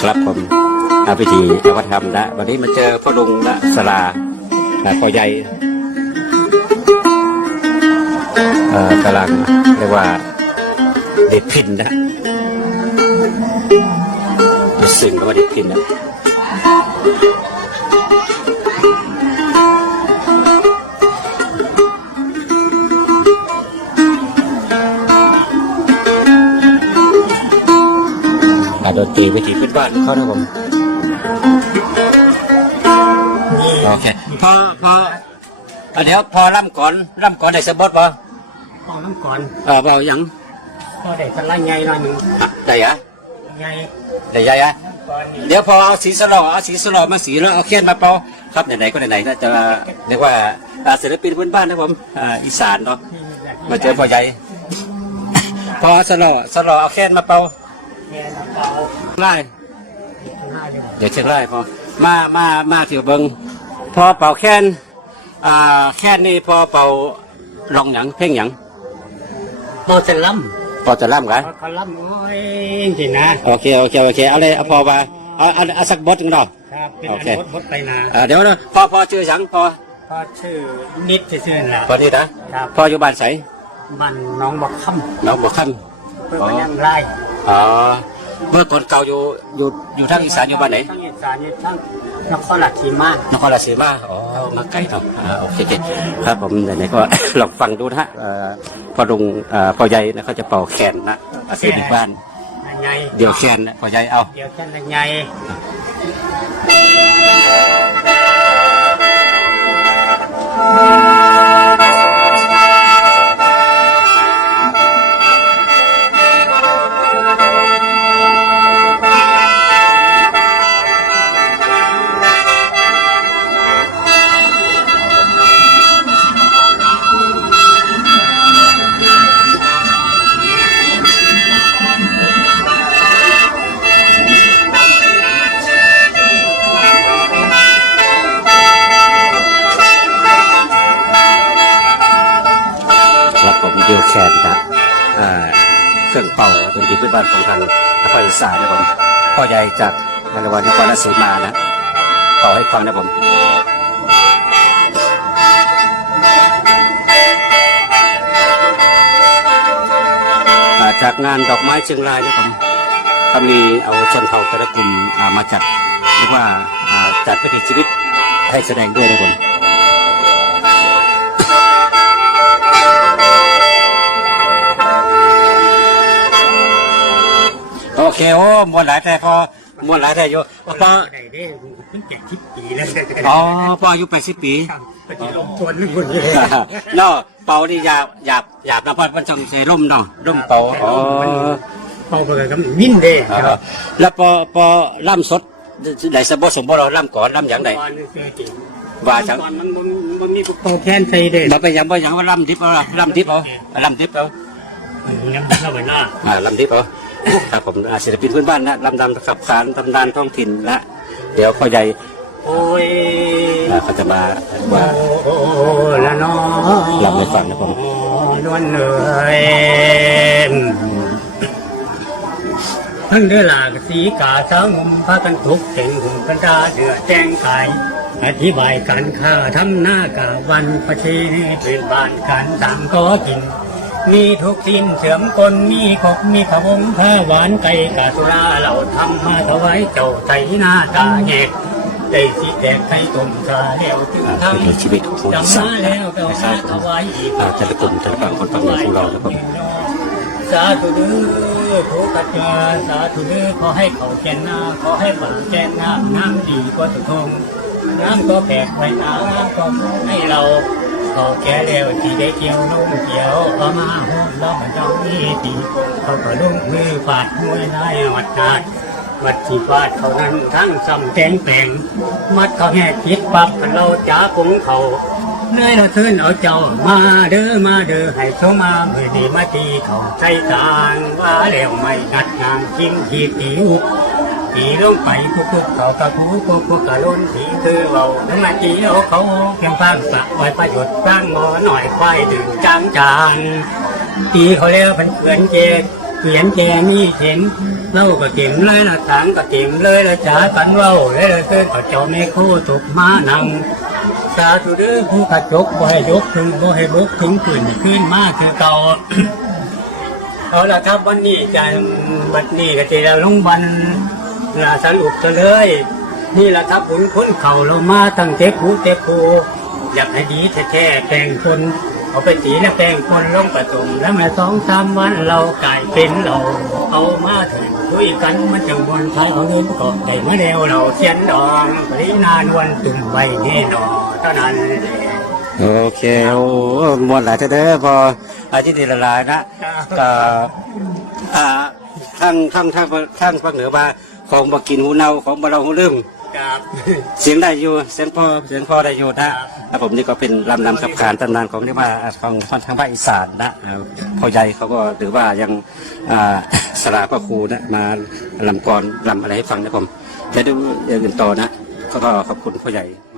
ครับผมอาพิธีอวัธรรมนะวันนี้มาเจอพ่อลุงนะสลานะพ่อใหญ่เอ่อกำลังเรียกว่าเด็ดพินนะรู้สึกว่าเด็ดพินนะารดนตรีวิถีพื้นบ้านเขานะผมโอเคพอพอเอาเดี๋ยวพอล่ำก่อนล่ำก่อนได้สะบดป่ะพอน้ำก่อนเออเปล่าหยังพอได้สไลด์ใหญ่หน่อยหนึ่งอะได้เหรอะใหญ่ได้ยังอะก่อนนี่เดี๋ยวพอเอาสีสลอเอาสีสลอมาสีแล้วเอาเขียนมาเปาครับไหนๆก็ไหนๆก็จะเรียกว่าอ่าศิลปินพื้นบ้านนะผมอ่าอีสานเนาะมาเจอพ่อใหญ่พอสลอสลอเอาเขียนมาเปาแค่น้ำเปล่า ไล่ห้าเดียวเดี๋ยวเช็คไล่พอมามามาเที่ยวเบิงพอเป่าแค้นอ่าแค้นนี่พอเป่าลองหยังเพ่งหยังพอจะล่พอจะล่ำกันำพอเขาล่ำโอ้ยจริงนะโอเคโอเคโอเคเอาเลยเอาพอมาเอาเอาเอาสักบทหนึ่งดอกครับเป็นโออันเคบดบดไปนาอ่าเดี๋ยวนะพอพอชื่อหยังพอพอชื่อนิดชื่อนั่นแหละพอนี่นะครับพออยู่บ้านใสมันน้องบอกค่น้องบอกขั้นำเพื่อมายังไล่ อ๋อเมื่อก่อนเก่าอยู่อยู่อยู่ทางอีสานอยู่บ้านไหนทั้งอีสานอยู่ทั้งนครราชสีมานครราชสีมาอ๋อมาใกล้เนาะอ่าโอเคโอเคครับผมไหนๆก็ลองฟังดูนะฮะเอ่อพอลุงเอ่อพอใหญ่นะเขาจะเป่าแคนนะเสียงบ้านใหญ่เดี๋ยวแคนนะพอใหญ่เอาเดี๋ยวแค่นั้นใหญ่ครั นบ้านของทางนครอีสานนะผมพ่อใหญ่จากนครนครราชสีมานะเป่าให้ฟังนะผมาจากงานดอกไม้เชียงรายนะผมก็มีเอาชนเผ่าแต่ละกลุ่มมาจัดเรียกว่าจัดวิถีชีวิตให้แสดงด้วยนะผม โอเคโอ้มวนหลายแต่พอมวนหลายแต่อยู่พอได้ได้เพิ่งเจ็ดสิบปีแล้วอ๋อพออายุแปดสิบปีครับก็จะลงทวนนึงคนเดียวเนาะเป่านี่หยาบหยาบหยาบนะเพราะมันต้องใช้ร่มเนาะร่มเป่าอ๋อเป่าเปิดกับวินเด้อ่าแล้วพอพอล่ำสดได้สมบูรณ์สมบูรณ์เราล่ำก่อนล่ำอย่างไรว่าจังมันมันมันมีโปรแคนใส่เด้มาไปยังไปยังว่าล่ำทิพย์เอาล่ะล่ำทิพย์เอาล่ำทิพย์เอาน้ำเข้าไปหน้าอ่าล่ำทิพย์เอา ครับผมอ่าศิลปินพื้นบ้านนะลำดำขับขานตำนานท้องถิ่นละเดี๋ยวพ่อใหญ่โอ้ยอ่าเขาจะมาว่าโอ้ละน้อลำให้ฟังนะผมนวลเหนื่อยทั้งเดือหลากสีกาสาวงมพากันทุกเก่งหุ่มกันดาเดือแจ้งกายอธิบายการค้าทำหน้ากาวันประชีเป็นบ้านการต่างก็กิน มีทุกสิ้นเสื่อมกลมีขบมีขบงผ้าหวานไก่กาสุราเหล่าทำมาถวายเจ้าใจหน้าตาแหกได้สิแตกไข่ต้มกาแล้วถึงอ่าทางวิถีชีวิตของคนอีจำสามาแล้วก็นะคมารับถวายอีกแต่ละกลุ่มแต่ละฝั่งคนฝั่งหนึ่งของเรานะผมสาธุเด้อทุกขจจาสาธุเด้อขอให้เขาแก่นหน้าขอให้ป่าแก่นน้ำน้ำดีกว่าทุทงน้ำก็แปกไว้น้ำก็ให้เรา เขาแก่แล้วที่ได้เกี่ยวนุ่มเกี่ยวเอามาหุ้มแล้วมันต้องมีดีเขาก็ลุ่มมือปาดมวยไล่วัดนาดวัดที่ฟาดเขานั้นทั้งซ้ำแตงแปลงมัดเขาแห่คิดปับเราจ้าปุงเขาเนื่อยเราขึ้นเอาเจ้ามาเด้อมาเด้อให้เขามาเมื่อดีมาตีเขาใจตางว่าแล้วไม่กัดงางกินขีดตีอุ บตีลงไปพุกพุกเขากระพูพุกพุกกะล้นตีคือเราทั้งมาตีเอาเขาเพียงฟังสะไว้ประโยชน์ฟังหมอหน่อยควายดึงจางจานตีเขาแล้วเป็นเพื่อนเจเขียนแจมีเข็มเล่าก็เข็มเลยละทางก็เข็มเลยละจ๋ากันเว้าเลยละเกิดก็เจ้าแม่คู่ตกมานังสาธุเด้อผู้ขัดยกบ่ให้ยกถึงบ่ให้บกถึงขึ้นขึ้นมาคือเก่าเอาละครับวันนี้จะวันนี้ก็จะลงบัน ลาสรุปซะเลย นี่แหละครับผลคนเข่าเรามาตั้งเจ็บหูเจ็บหูอยากให้ดีแท้ๆแปลงคนเอาไปสีแล้วแปลงคนลงประตมแล้วแม่สองสามวันเรากลายเป็นเรา เอามาถึงคุยกันมันจังวันท้ายเขาเดินเกาะแต่เมื่อเดียวเราเขียนดองปรินานวันตุ่มใบแน่นอนเท่านั้นโอเคโอ้มวนหลายเด้อพออาทิตย์นี้ละลายนะก็อ่าทางทางทางทางภาคเหนือว่า ของบ่กินหูเน่าของบ่เราหูลืมครับเสียงได้อยู่เสียงพ่อเสียงพ่อได้อยู่นะแล้วผมนี่ก็เป็นลำนำขับขานตำนานของเรียกว่าของทางภาคอีสานนะเอ่อพ่อใหญ่เขาก็ถือว่ายังอ่าสลาพระครูนะมาลำกรลำอะไรให้ฟังนะผมจะดูอย่างอื่นต่อนะก็ขอบคุณพ่อใหญ่มาก